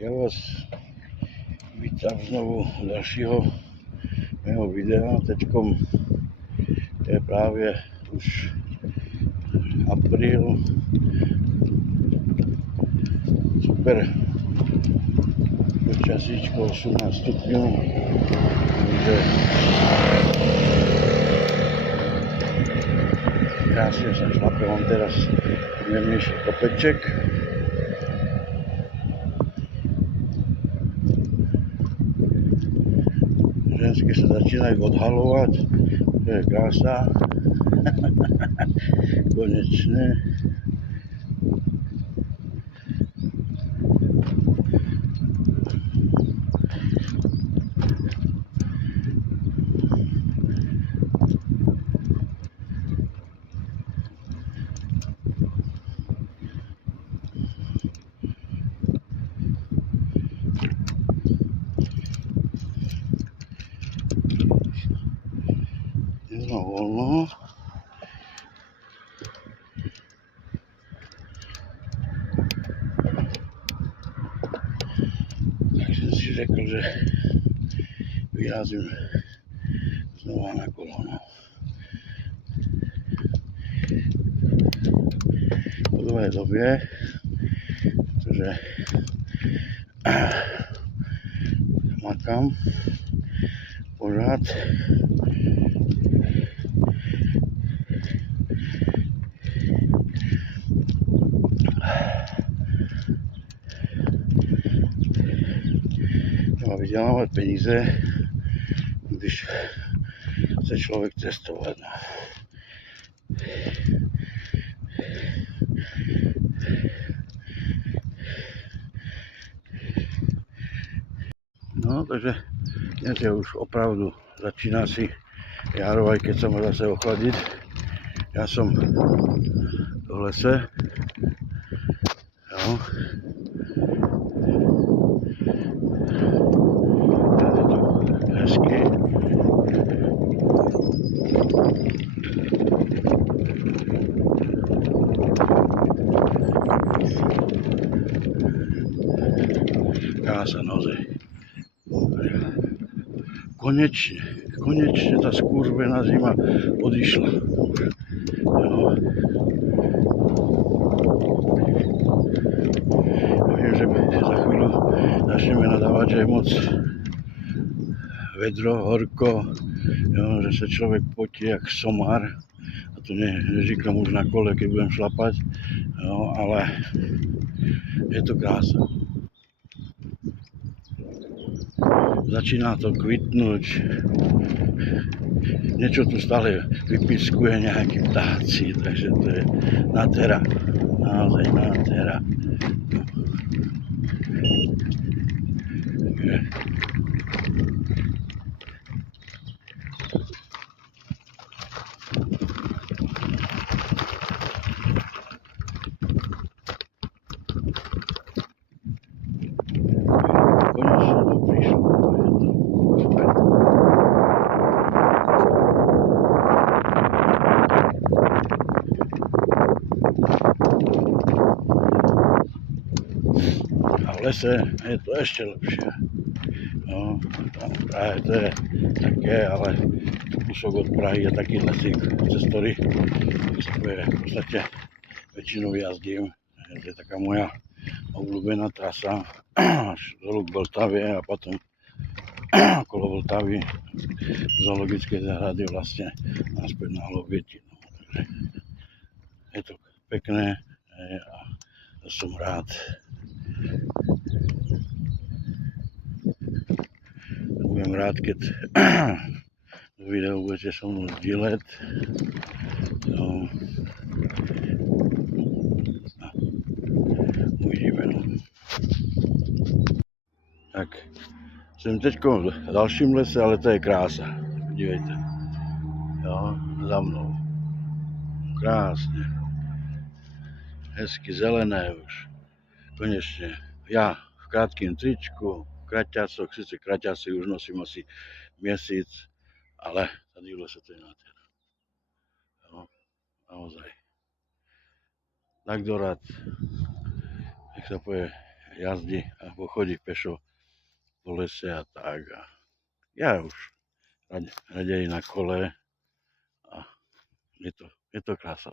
Ja vás vítam znovu u ďalšieho mého videa. Teďkom je práve už apríl. Super počasíčko, 18 stupňov. Takže krásne sa šlape, mám teraz miernejší kopeček. Ženské sa začínajú odhalovať, to je krása. Konečne. Jedno voľno. Tak som si řekl, že vyrazím znova na kolo. Po dlhej dobie, pretože makám pořád. Treba vydělávat peníze, když chce člověk cestovat. No, takže dnes je už opravdu, začíná si jaro, aj keď sa má zase ochladiť. Ja som v lese. Jo. Je to hezky. Krása naozaj. Konečne tá skurvená zima odišla. Jo. Ja viem, že za chvíľu začneme nadávať, že je moc vedro, horko, jo, že sa človek potí jak somár. A to neříkam už na kole, keď budem šlapať, jo, ale je to krása. Začíná to kvitnúť, niečo tu stále vypiskuje, nejakí ptáci, takže to je nádhera, naozaj nádhera. Konečne to prišlo. A v lese je to ešte lepšie. No, tam v Prahe to je také, ale kúsok od Prahy je taký lesík, cez ktorý v podstate väčšinou jazdím. To je taká moja obľúbená trasa až dolu k Vltave a potom okolo Vltavy zoologickej záhrady vlastne naspäť na Hlobietinu. Je to pekné a som rád. Budem rád, keď do videa budete so mnou zdieľať. No. Uvidíme. No. Tak, som teďko v ďalším lese, ale to je krása. Dívejte. Jo, za mnou. Krásne. Hezky zelené už. Konečne. Ja v krátkým tričku, kraťasoch, síce kraťasy už nosím asi mesiac, ale zadívalo sa to je nádhera. Jo, naozaj. Tak dorad, jak sa povie, jazdí alebo chodí pešo po lese a tak. A ja už radej na kole a je to krása.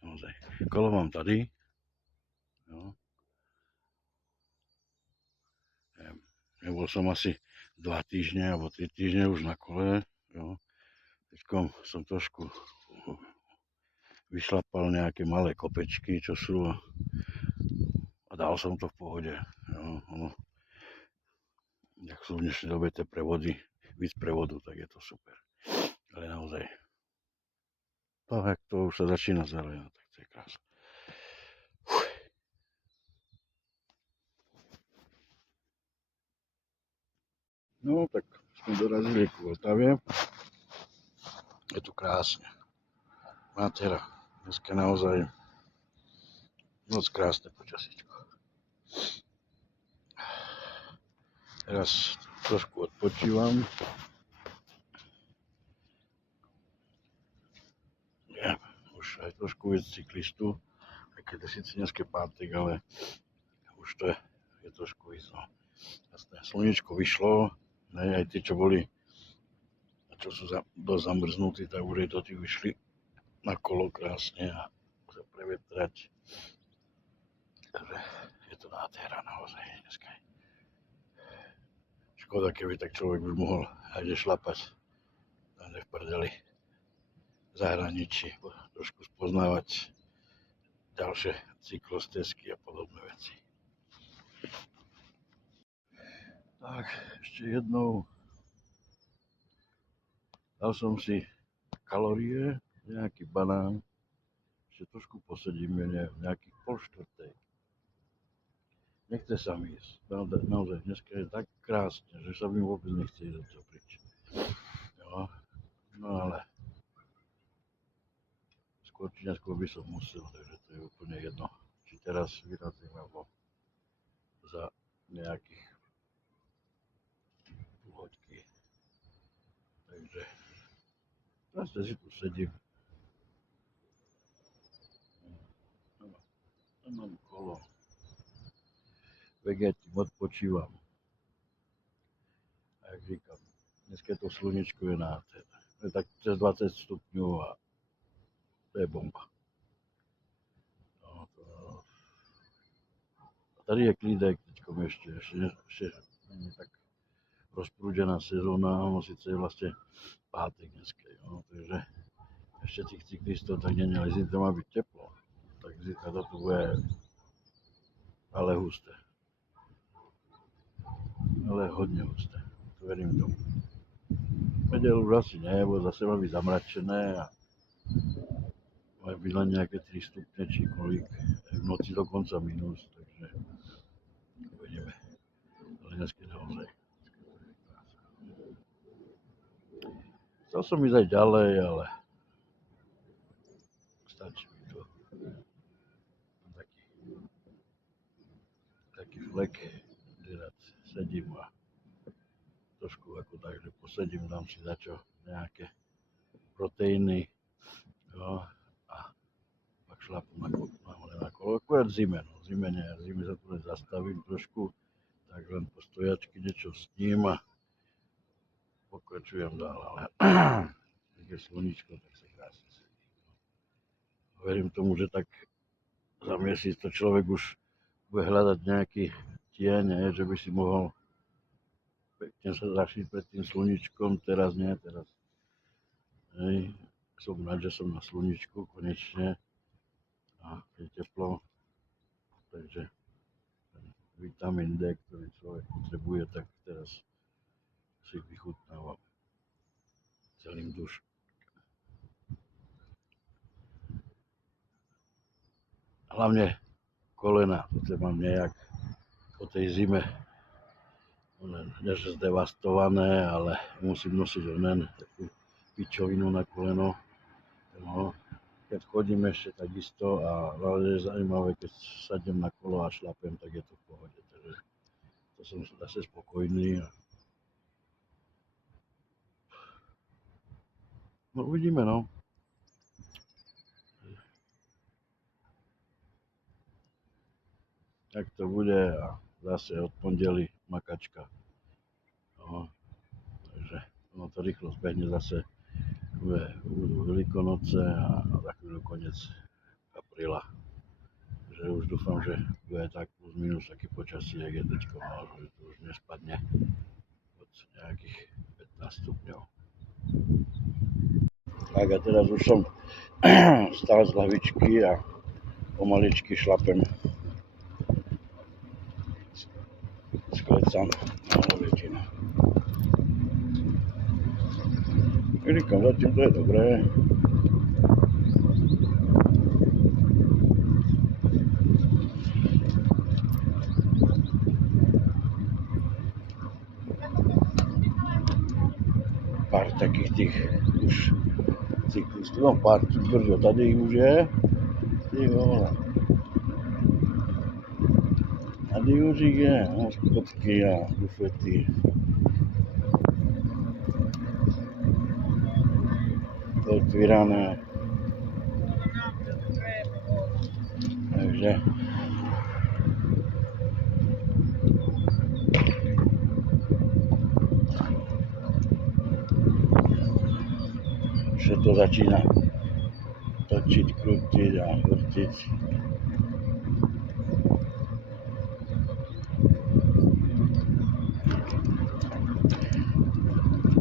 Naozaj. Kolo mám tady. No. Nebol som asi 2 týždne alebo 3 týždne už na kole. Jo. Teďkom som trošku vyšlapal nejaké malé kopečky, čo sú a dal som to v pohode. Jo. Jak sú v dnešnej dobe tie prevody, víc prevodu, tak je to super. Ale naozaj, tak to už sa začína zelenať, tak to je krása. No tak sme dorazili ku Vltavie. Je tu krásne. Nádhera. Dneska naozaj moc krásne počasíčko. Teraz trošku odpočívam. Ja už aj trošku viac cyklistu, aj keď je síce dneska pátek, ale už to je trošku víc. No. Jasné, slnečko vyšlo, aj tí, čo boli a čo sú dosť zamrznutí, tak už aj to tí vyšli na kolo krásne a sa prevetrať. Takže je to nádhera naozaj dneska. Škoda, keby tak človek už mohol aj šlapať tam v prdeli v zahraničí, trošku spoznávať ďalšie cyklostezky a podobné veci. Tak, ešte jednou dal som si kalórie, nejaký banán, ešte trošku posedíme, nejakých 3:30. Nechce sa mi ísť, naozaj dneska je tak krásne, že sa mi vôbec nechce ísť od toho prič. Jo, no ale skôr či neskôr by som musel, takže to je úplne jedno, či teraz vyrazím alebo za nejakých pôlhoďky. Takže teraz si tu sedím. Mám kolo. Vegetím, odpočívam. A jak říkám, dneska to slunečko je nádherné. Je tak přes 20 stupňů a to je bomba. No, tady je klídek teďkom ešte není tak rozprúdená sezóna, ono sice je vlastne pátek dneska, jo, takže ešte tých cyklistov tak není, ale zítra má byť teplo, tak zítra to bude ale husté. Ale hodne husté, to verím tomu. Nedelu už asi nie, bo zase má byť zamračené a má byť len nejaké 3 stupne či kolik, v noci dokonca minus, takže uvidíme. Ale dneska naozaj. Chcel som ísť aj ďalej, ale stačí mi to. Taký flek, kde rád sedím a trošku ako tak, že posedím, dám si začo nejaké proteíny, jo, a pak šlapem na kolo. Akurát zime, no, zime sa tu len zastavím trošku, tak len po stojačky niečo s ním a pokračujem dál, ale keď je sluníčko, tak sa krásne sedí. Verím tomu, že tak za mesiac to človek už bude hľadať nejaký tieň, že by si mohol pekne sa zašiť pred tým sluníčkom, teraz nie, teraz. Hej, som rád, že som na sluníčku konečne a je teplo, takže vitamín D, ktorý človek potrebuje, tak teraz si vychutnávam celým dušom. Hlavne kolena, to mám nejak po tej zime než zdevastované, ale musím nosiť takú pičovinu na koleno. No, keď chodím ešte takisto a je zaujímavé, keď sadnem na kolo a šlapem, tak je to v pohode. Takže to som zase spokojný. No uvidíme, no. tak to bude a zase od pondelí makačka. No, takže ono to rýchlo zbehne zase, budú Veľkonoce a za chvíľu koniec apríla. Že už dúfam, že bude tak plus minus taký počasí, jak je teďko, že to už nespadne od nejakých 15 stupňov. Tak a teraz už som stal z lavičky a pomaličky šlapem sklecam na hlavetinu. Říkám, zatím to je dobré. Pár takých tých už cyklistů, no pár brzo, tady už je, ty vole. Tady už je, no, skotky a bufety. Otvírané. Takže už to začíná točiť, krútiť a vrtiť.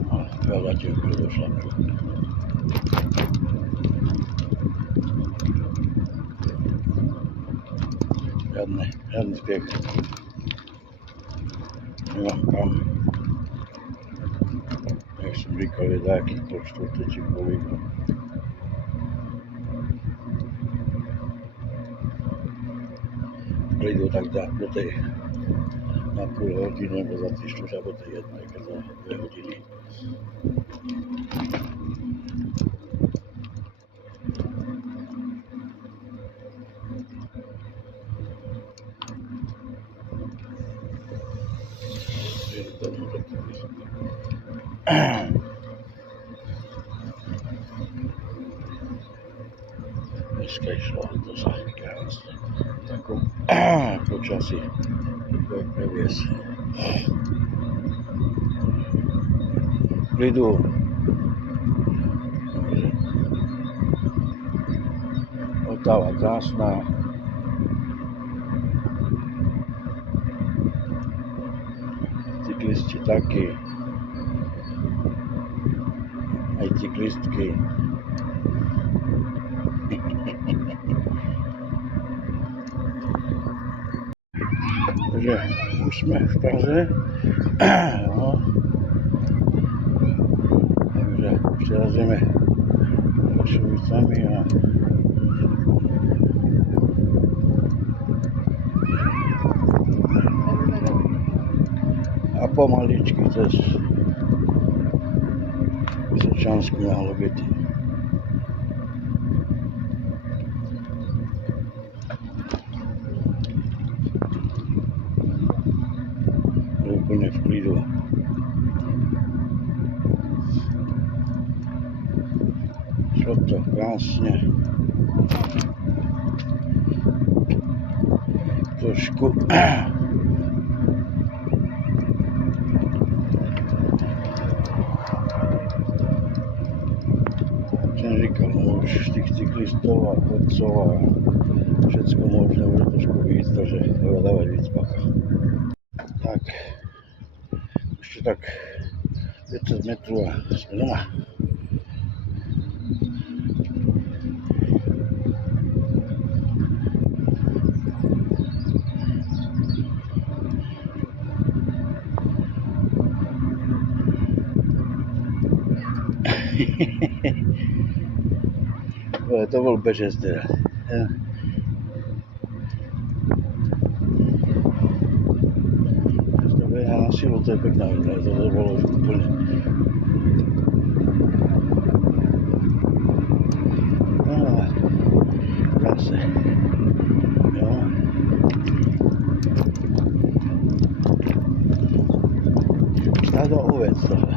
A zatím predošla tu. Žiadny spiech. Nemám kam. Jak som říkal, je taký po 4. či poli. Prídu tak do tej na pol hodiny, nebo za 3/4 alebo tej jednej, za 2 hodiny. Dneska išlo to za krásne v takom počasí, bude previesť. Prídu Otava krásna. Cyklisti taky, aj cyklistky. Takže už sme v Praze. No. Takže ešte raz ideme Šovicami a pomaličky cez Vysočansku na Hlobety. Úplne v klidu. Šlo to krásne. Trošku som říkal, no už tých cyklistov a chodcov a všetko možné už trošku víc, takže treba dávať víc bacha. Tak, ešte tak 500 metrov a sme doma. To bol bežec teraz. To beha na silu, to je pekná vec, to bolo už úplne. Zase. Jo. Stádo ovec tohle.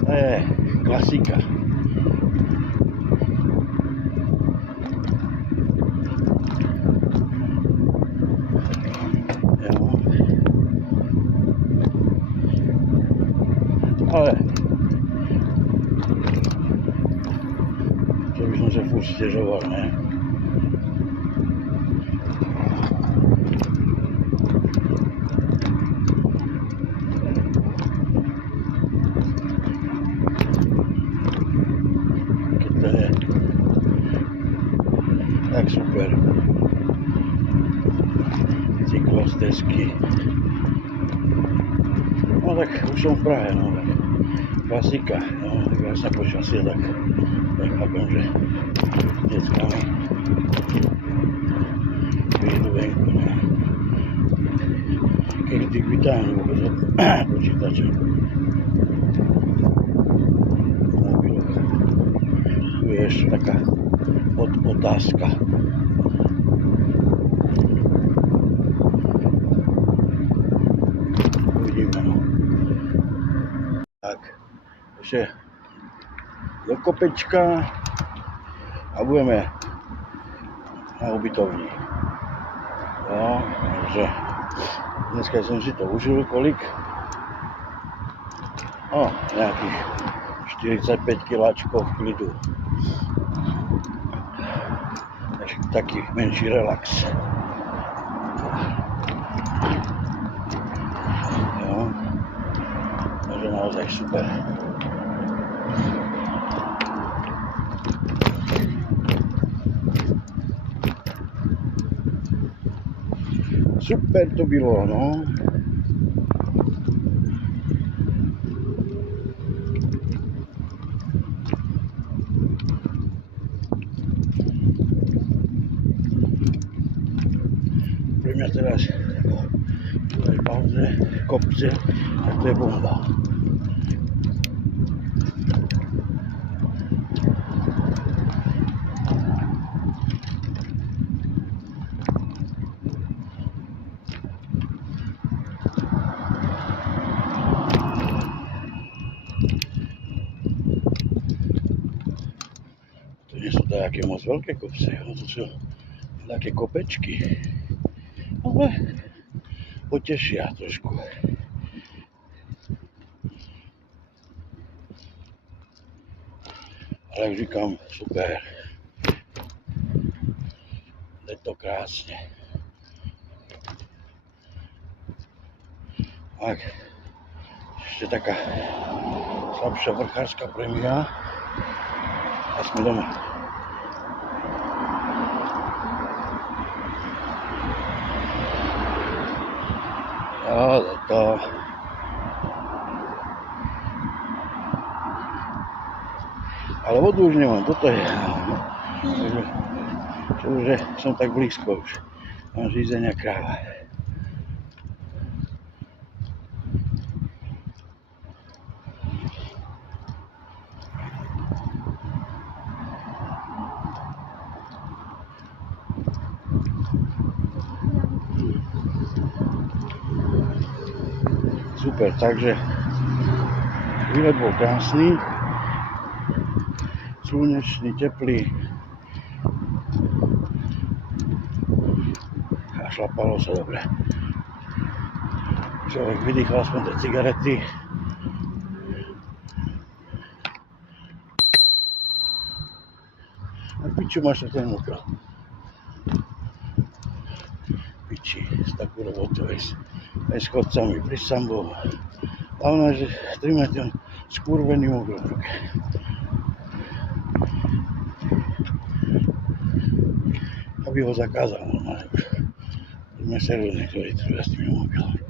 To je klasika. ale to by som sa furt stežoval, ne? Keď to je tak super. Cyklostezky. No tak už som v Prahe, no tak klasika, no krásne počasie, tak chápem, že deckami vyjdu venku, no. Kedy vytáhnu vôbec od počítača. Mobilok. Tu je ešte taká otázka. Uvidíme, no. Tak, ešte do kopečka a budeme na ubytovni. No, takže dneska som si to užil kolik? No, nejakých 45 kiláčkov v klidu. Taký menší relax. No, takže naozaj super. Super to bylo, no. Pre mňa teraz v tej pauze, kopce, tak to je bomba. To nie sú také moc veľké kopce, to sú také kopečky. Ale potešia trošku. Ale jak říkám, super. Je to krásne. Tak, ešte taká slabšia vrchárska premiéra a sme doma. To ale vodu už nemám, toto je. Takže som tak blízko už. Mám žízenia kráva. Super, takže výlet bol krásny, slnečný, teplý a šlapalo sa dobre. Človek vydýchal aspoň tie cigarety. A piču máš ten mobil. Piči, s takú robotu aj s chodcami pri Sambou. Hlavne, že tríme ten skurvený mobil v ruke. Aby ho zakázal normálne už. Sme servilní, ktorí trvia s tými mobilami.